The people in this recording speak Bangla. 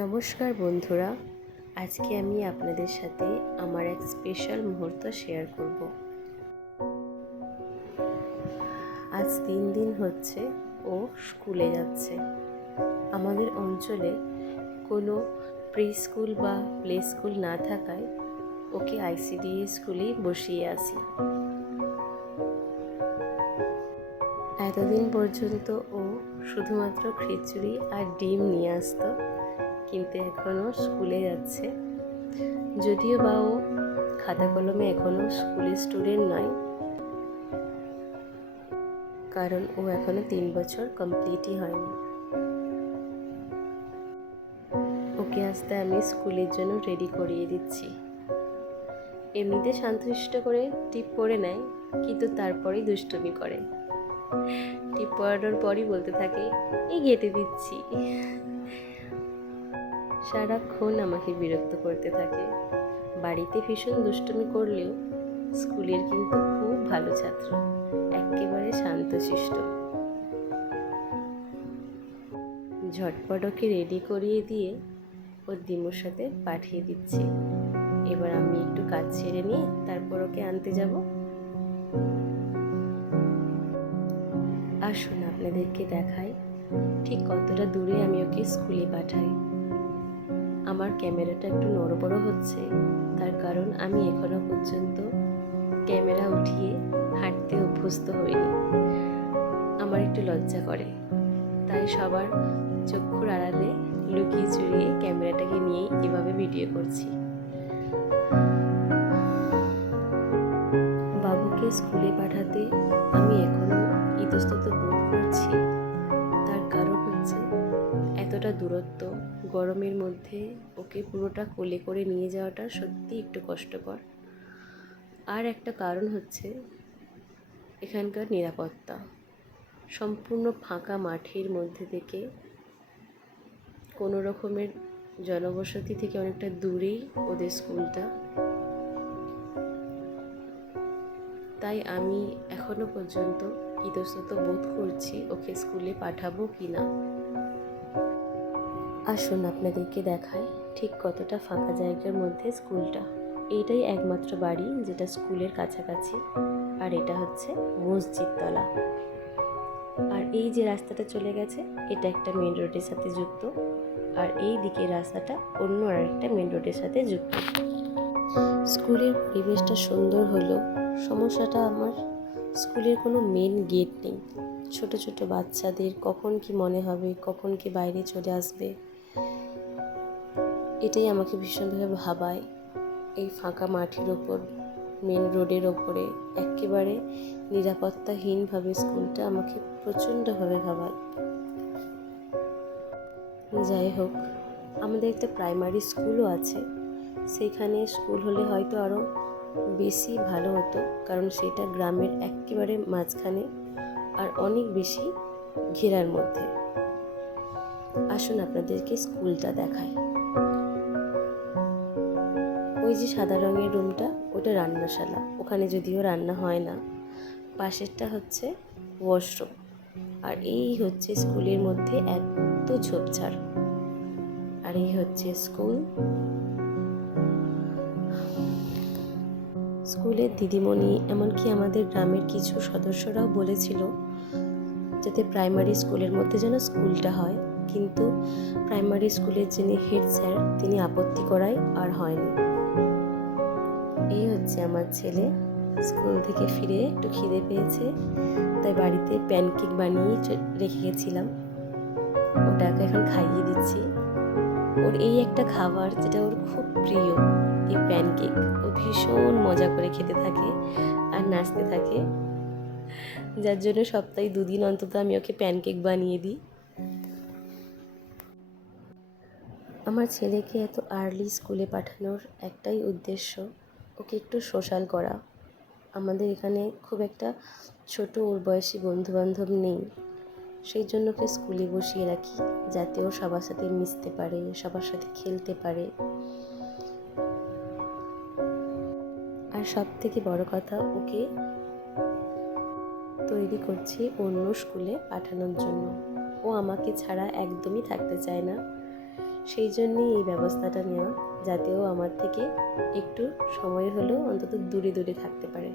নমস্কার বন্ধুরা, আজকে আমি আপনাদের সাথে আমার এক স্পেশাল মুহূর্ত শেয়ার করব। আজ 3 দিন হচ্ছে ও স্কুলে যাচ্ছে। আমাদের অঞ্চলে কোনো প্রি স্কুল বা প্লে স্কুল না থাকায় ওকে আইসিডিএস স্কুলেই বসিয়ে আসি। এতদিন পর্যন্ত ও শুধুমাত্র খিচুড়ি আর ডিম নিয়ে আসতো, কিন্তু এখনও স্কুলে যাচ্ছে। যদিও বা ও খাতা কলমে এখনও স্কুলের স্টুডেন্ট নয়, কারণ ও এখনও 3 বছর কমপ্লিটই হয়নি। ওকে আস্তে আমি স্কুলের জন্য রেডি করিয়ে দিচ্ছি। এমনিতে শান্তশিষ্ট করে টিপ পরে নেয়, কিন্তু তারপরেই দুষ্টুমি করে। টিপ পরানোর পরই বলতে থাকে, এই গেটে দিচ্ছি। সারাক্ষণ আমাকে বিরক্ত করতে থাকে। বাড়িতে ভীষণ দুষ্টুমি করলেও স্কুলের কিন্তু খুব ভালো ছাত্র, একেবারে শান্তশিষ্ট। ঝটপট ওকে রেডি করিয়ে দিয়ে ওর দিমুর সাথে পাঠিয়ে দিচ্ছি। এবার আমি একটু কাজ ছেড়ে নিয়ে তারপর ওকে আনতে যাব। আসুন আপনাদেরকে দেখাই ঠিক কতটা দূরে আমি ওকে স্কুলে পাঠাই। আমার ক্যামেরাটা একটু নড়বড় হচ্ছে, তার কারণ আমি এখনো পর্যন্ত ক্যামেরা উঠিয়ে হাঁটতে অভ্যস্ত হইনি। আমার একটু লজ্জা করে, তাই সবার চক্ষুর আড়ালে লুকিয়ে চুরিয়ে ক্যামেরাটাকে নিয়ে এভাবে ভিডিও করছি। বাবুকে স্কুলে পাঠাতে আমি এখনো ইতস্তত বোধ করছি। তার কারণ হচ্ছে এতটা দূরত্ব, গরমের মধ্যে ওকে পুরোটা কোলে করে নিয়ে যাওয়াটা সত্যি একটু কষ্টকর। আর একটা কারণ হচ্ছে এখানকার নিরাপত্তা। সম্পূর্ণ ফাঁকা মাঠের মধ্যে থেকে, কোনো রকমের জনবসতি থেকে অনেকটা দূরেই ওদের স্কুলটা। তাই আমি এখনো পর্যন্ত ইতস্তত বোধ করছি ওকে স্কুলে পাঠাবো কি না। আসুন আপনাদেরকে দেখাই ঠিক কতটা ফাঁকা জায়গার মধ্যে স্কুলটা। এইটাই একমাত্র বাড়ি যেটা স্কুলের কাছাকাছি, আর এটা হচ্ছে মসজিদতলা। আর এই যে রাস্তাটা চলে গেছে, এটা একটা মেন রোডের সাথে যুক্ত, আর এই দিকের রাস্তাটা অন্য আরেকটা মেন রোডের সাথে যুক্ত। স্কুলের পরিবেশটা সুন্দর হলো, সমস্যাটা আমার স্কুলের কোনো মেন গেট নেই। ছোট ছোট বাচ্চাদের কখন কি মনে হবে, কখন কি বাইরে চলে আসবে, এটাই আমাকে ভীষণভাবে ভাবায়। এই ফাঁকা মাঠের ওপর, মেন রোডের ওপরে একেবারে নিরাপত্তাহীনভাবে স্কুলটা আমাকে প্রচণ্ডভাবে ভাবায়। যাই হোক, আমাদের একটা প্রাইমারি স্কুলও আছে। সেইখানে স্কুল হলে হয়তো আরও বেশি ভালো হতো, কারণ সেটা গ্রামের একেবারে মাঝখানে আর অনেক বেশি ঘেরার মধ্যে। আসুন আপনাদেরকে স্কুলটা দেখায়। ওই যে সাদা রঙের রুমটা, ওটা রান্নাশালা। ওখানে যদিও রান্না হয় না। পাশেরটা হচ্ছে ওয়াশরুম। আর এই হচ্ছে স্কুলের মধ্যে এত ঝোপঝাড়। আর এই হচ্ছে স্কুল। স্কুলের দিদিমণি, এমনকি আমাদের গ্রামের কিছু সদস্যরাও বলেছিল যাতে প্রাইমারি স্কুলের মধ্যে যেন স্কুলটা হয়, কিন্তু প্রাইমারি স্কুলের যিনি হেড স্যার, তিনি আপত্তি করায় আর হয়নি। এই হচ্ছে আমার ছেলে। স্কুল থেকে ফিরে একটু খিদে পেয়েছে, তাই বাড়িতে প্যানকেক বানিয়ে রেখে গেছিলাম, ওটাকে এখন খাইয়ে দিচ্ছি। ওর এই একটা খাবার যেটা ওর খুব প্রিয়, এই প্যানকেক। ও ভীষণ মজা করে খেতে থাকে আর নাচতে থাকে, যার জন্য সপ্তাহে 2 দিন অন্তত আমি ওকে প্যানকেক বানিয়ে দিই। আমার ছেলেকে এত আর্লি স্কুলে পাঠানোর একটাই উদ্দেশ্য, ওকে একটু সোশ্যাল করা। আমাদের এখানে খুব একটা ছোট ওর বয়সী বন্ধুবান্ধব নেই, সেই জন্য ওকে স্কুলে বসিয়ে রাখি, যাতে ও সবার সাথে মিশতে পারে, সবার সাথে খেলতে পারে। আর সব থেকে বড় কথা, ওকে তৈরি করছি অন্য স্কুলে পাঠানোর জন্য। ও আমাকে ছাড়া একদমই থাকতে চায় না। সেই জন্যই এই ব্যবস্থাটা নেওয়া, যাতে ও আমার থেকে একটু সময় হলেও অন্তত দূরে দূরে থাকতে পারে।